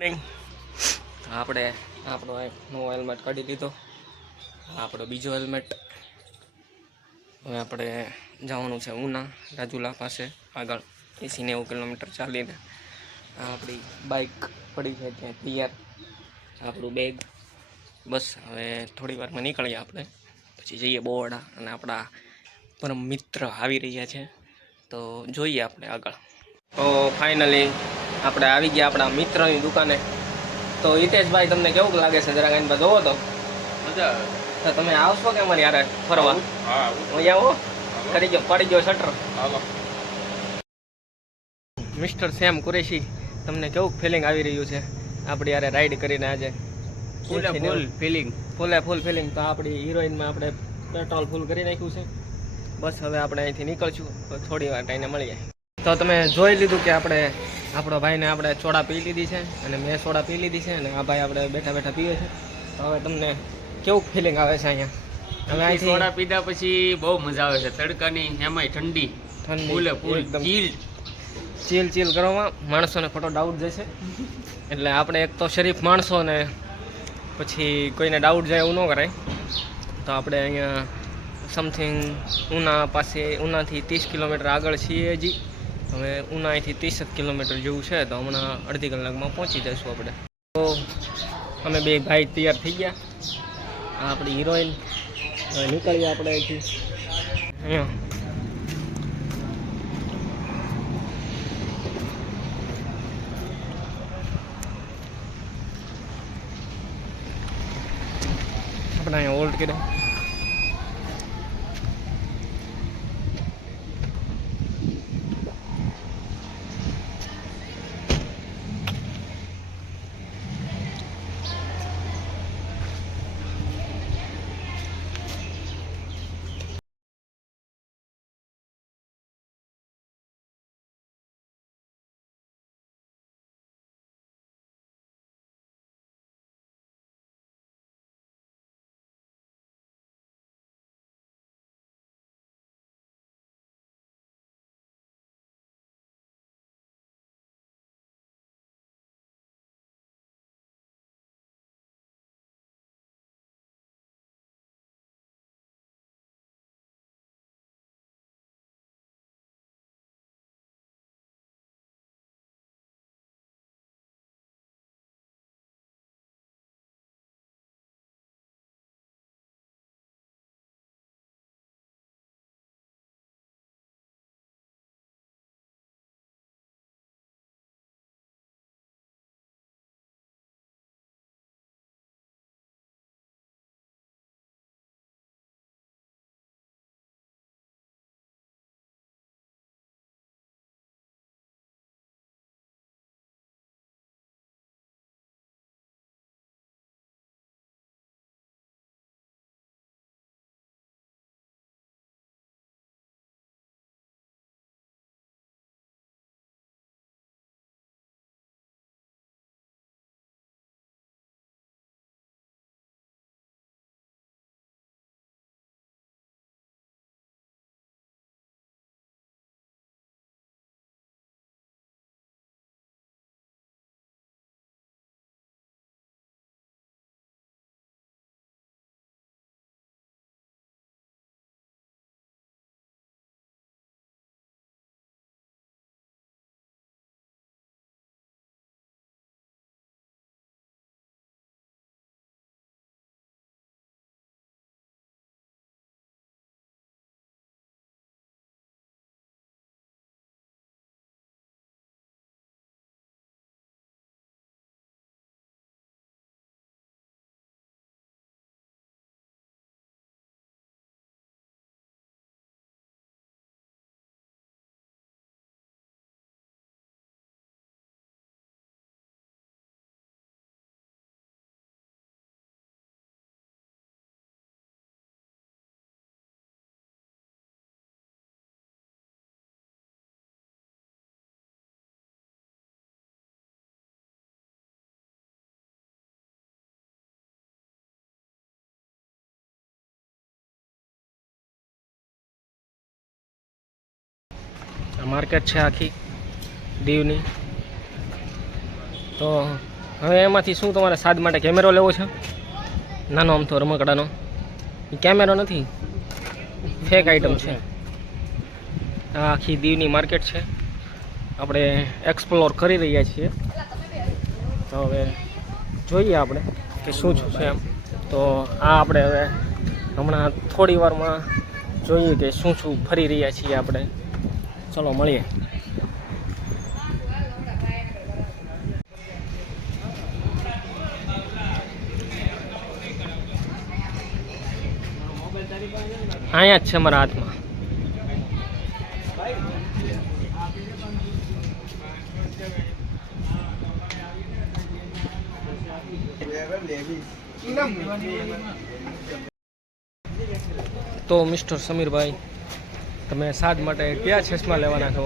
નહીં આપણે આપણો એક નવો હેલ્મેટ કાઢી લીધો. આપણો બીજો હેલ્મેટ. હવે આપણે જવાનું છે ઉના રાજુલા પાસે આગળ 80-90 કિલોમીટર ચાલીને. આપણી બાઇક પડી છે ત્યાં તૈયાર. આપણું બેગ. બસ હવે થોડી વારમાં નીકળીએ આપણે. પછી જઈએ બોવાડા અને આપણા પરમ મિત્ર આવી રહ્યા છે તો જોઈએ આપણે આગળ. તો ફાઇનલી આપણે આવી ગયા આપણા મિત્રની દુકાને. તો હિતેશભાઈ તમને કેવું લાગે છે જરાક આની જોવો તો મજા આવે. તો તમે આવશો કે અમારી યારે ફરવા? અહીંયા આવો કરી ગયો પડી ગયો શટર. મિસ્ટર સેમ કુરેશી, તમને કેવું ફિલિંગ આવી રહ્યું છે આપણી યારે રાઈડ કરીને આજે? ફૂલ ફિલિંગ. તો આપણી હિરોઈનમાં આપણે પેટ્રોલ ફૂલ કરી નાખ્યું છે. બસ હવે આપણે અહીંથી નીકળશું થોડી વાર ટાઈને મળીએ. તો તમે જોઈ લીધું કે આપણે આપણો ભાઈને આપણે સોડા પી લીધી છે અને મેં સોડા પી લીધી છે અને આ ભાઈ આપણે બેઠા બેઠા પીવે છે. તો હવે તમને કેવું ફિલિંગ આવે છે અહીંયા? હવે અહીંથી સોડા પીધા પછી બહુ મજા આવે છે. તડકાની એમાંય ઠંડી એકદમ ચીલ કરવામાં માણસોને ખોટો ડાઉટ જશે. એટલે આપણે એક તો શરીફ માણસો ને પછી કોઈને ડાઉટ જાય એવું ન કરાય. તો આપણે અહીંયા સમથિંગ ઉના પાસે ઉનાથી 30 કિલોમીટર આગળ છીએ હજી. હવે ઉના અહીંથી 30 કિલોમીટર જેવું છે તો હમણાં અડધી કલાકમાં પહોંચી જઈશું આપણે. તો અમે બે ભાઈ તૈયાર થઈ ગયા. આ આપણી હિરોઈન. હવે નીકળીએ આપણે અહીંથી. અહીંયા આપણે અહીંયા હોલ્ડ કર્યા. માર્કેટ છે આખી દીવની. તો હવે એમાંથી શું તમારે સાદ માટે કેમેરો લેવો છે? નાનો આમ તો રમકડાનો એ કેમેરો નથી, ફેક આઈટમ છે. આ આખી દીવની માર્કેટ છે, આપણે એક્સપ્લોર કરી રહ્યા છીએ. તો હવે જોઈએ આપણે કે શું છે એમ. તો આ આપણે હવે હમણાં થોડી વારમાં જોઈએ કે શું ફરી રહ્યા છીએ આપણે. ચલો મળીએ. અહીંયા જ છે મારા હાથમાં. તો મિસ્ટર સમીરભાઈ, તમે સાદ માટે કયા ચશ્મા લેવાના છો?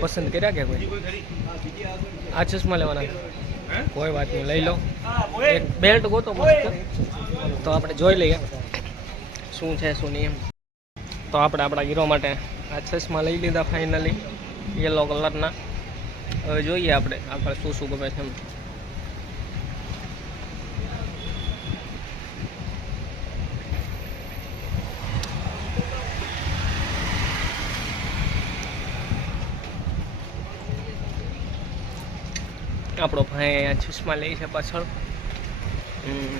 પસંદ કર્યા કે કોઈ? આ ચશ્મા લેવાના છો? કોઈ વાત નહીં, લઈ લો. એક બેલ્ટ ગોતો મસ્ત, તો આપણે જોઈ લઈએ શું છે શું નહીં એમ. તો આપણે આપણા હીરો માટે આ ચશ્મા લઈ લીધા ફાઇનલી, યલો કલરના. હવે જોઈએ આપણે આગળ શું ગમે છે એમ. આપણો ભાઈ અહીંયા ચશ્મા લે છે પાછળ.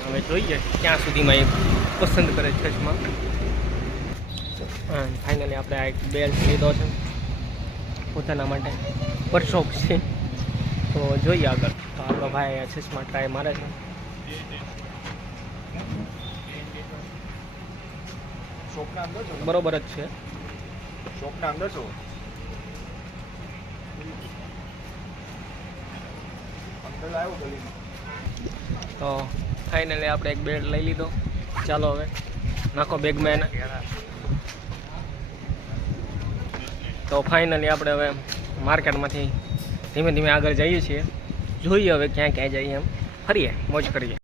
હવે જોઈએ ક્યાં સુધીમાં એ પસંદ કરે ચશ્મા. ફાઇનલી આપણે આ એક બેલ્ટ લીધો છે પોતાના માટે, પરશોક છે. તો જોઈએ આગળ. તો આપણો ભાઈ અહીંયા ચશ્મા ટ્રાય મારે છે. બરોબર જ છે. શોપના અંદર છો? તો ફાઇનલી આપણે એક બેલ્ટ લઈ લીધો. ચાલો હવે નાખો બેગમાં એને. તો ફાઇનલી આપણે હવે માર્કેટમાંથી ધીમે ધીમે આગળ જઈએ છીએ. જોઈએ હવે ક્યાં ક્યાં જઈએ એમ, ફરીએ, મોજ કરીએ.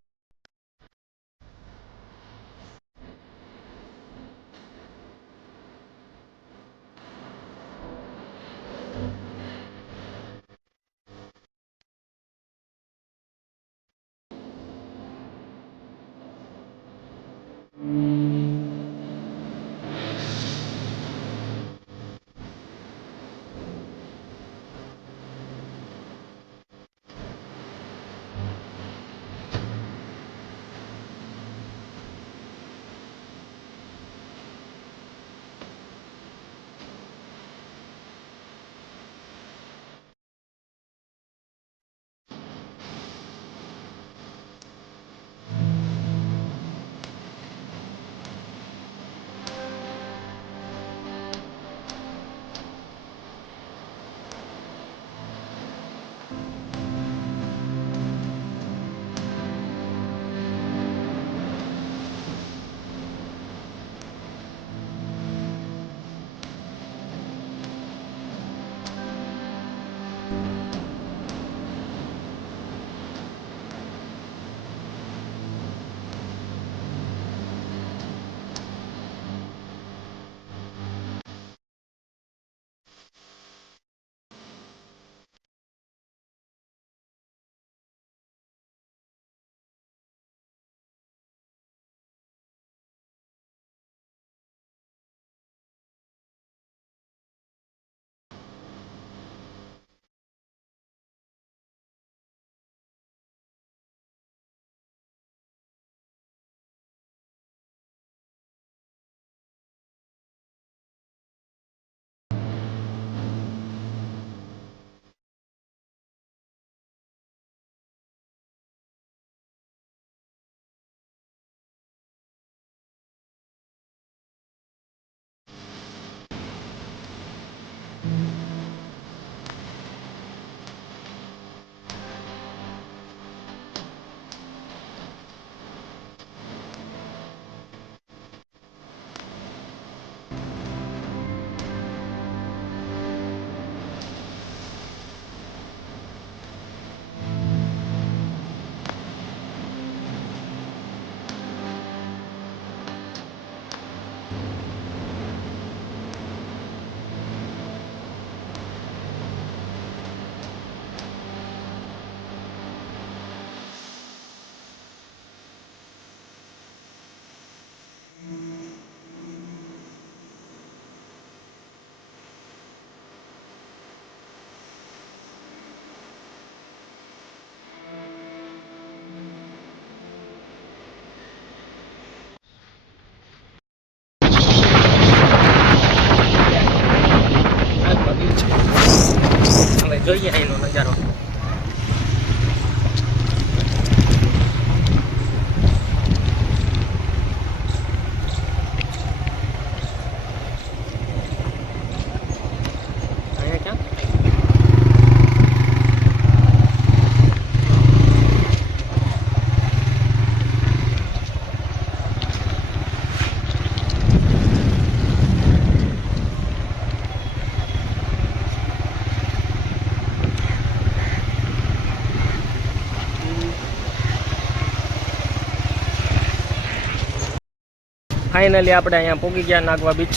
ફાઇનલી આપણે અહીંયા પહોંચી ગયા નાગવા બીચ.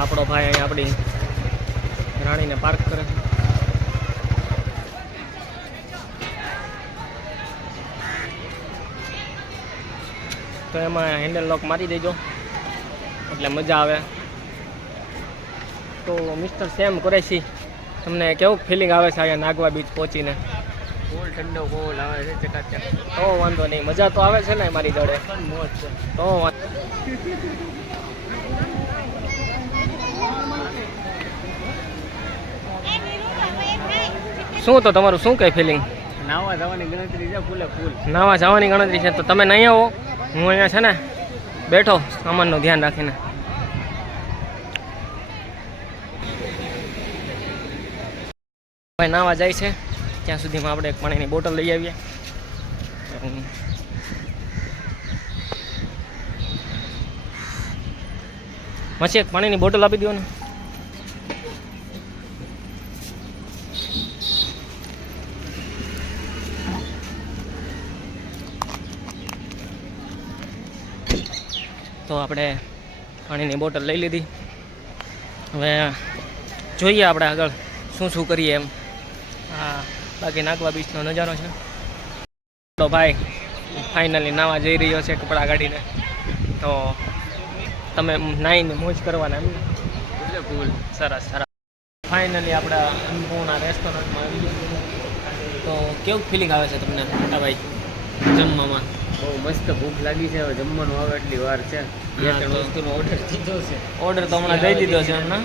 આપણો ભાઈ અહીંયા આપણી રાણીને પાર્ક કરે. તો એમાં હેન્ડલ લોક મારી દેજો એટલે મજા આવે. તો મિસ્ટર સેમ કુરેશી, તમને કેવું ફિલિંગ આવે છે અહીંયા નાગવા બીચ પહોંચીને? ફૂલ ઠંડો ફૂલ આવે છે ચકાચક. તો વાંધો નહીં, મજા તો આવે છે ને મારી જોડે? મોજ છે. તો શું તો તમારું શું કઈ ફિલિંગ? નાવા જવાની ગણતરી છે ફૂલે ફૂલ. નાવા જવાની ગણતરી છે તો તમે નહીં આવો? હું અહીંયા છે ને બેઠો સામાનનું ધ્યાન રાખીને. ભાઈ નાવા જાય છે ત્યાં સુધીમાં આપણે એક પાણીની બોટલ લઈ આવીએ. પછી એક પાણીની બોટલ આપી દો ને. તો આપણે પાણીની બોટલ લઈ લીધી. હવે જોઈએ આપણે આગળ શું શું કરીએ એમ. હા, બાકી નાગવા બીચનો નજારો છે. તો ભાઈ ફાઇનલી નાવા જઈ રહ્યો છે કપડાં કાઢીને. તો તમે નાહીને મોજ કરવાના એમ? ફૂલે ફૂલ. સરસ સરસ. ફાઇનલી આપણા અન્નપૂર્ણા રેસ્ટોરન્ટમાં આવી ગયા. તો કેવું ફિલિંગ આવે છે તમને મોટા ભાઈ જમવામાં? બહુ મસ્ત ભૂખ લાગી છે. હવે જમવાનું આવે એટલી વાર છે. બે ત્રણ વસ્તુનો ઓર્ડર દીધો છે. ઓર્ડર તો હમણાં દઈ દીધો છે એમને.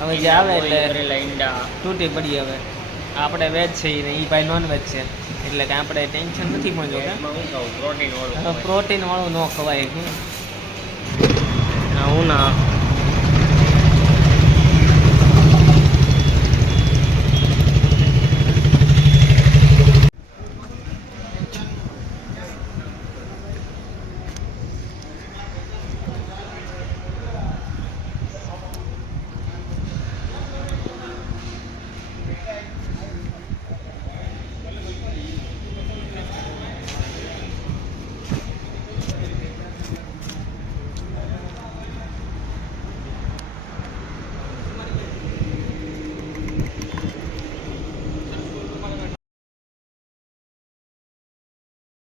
હવે જે આવે એટલે કરેલા ઈંડા. તૂટી પડીએ. હવે આપણે વેજ છે ને એ ભાઈ નોન વેજ છે એટલે કે આપણે ટેન્શન નથી પણ જો એમાં હું ખાઉં પ્રોટીન વાળું. પ્રોટીન વાળું ન ખવાય. હા હું ના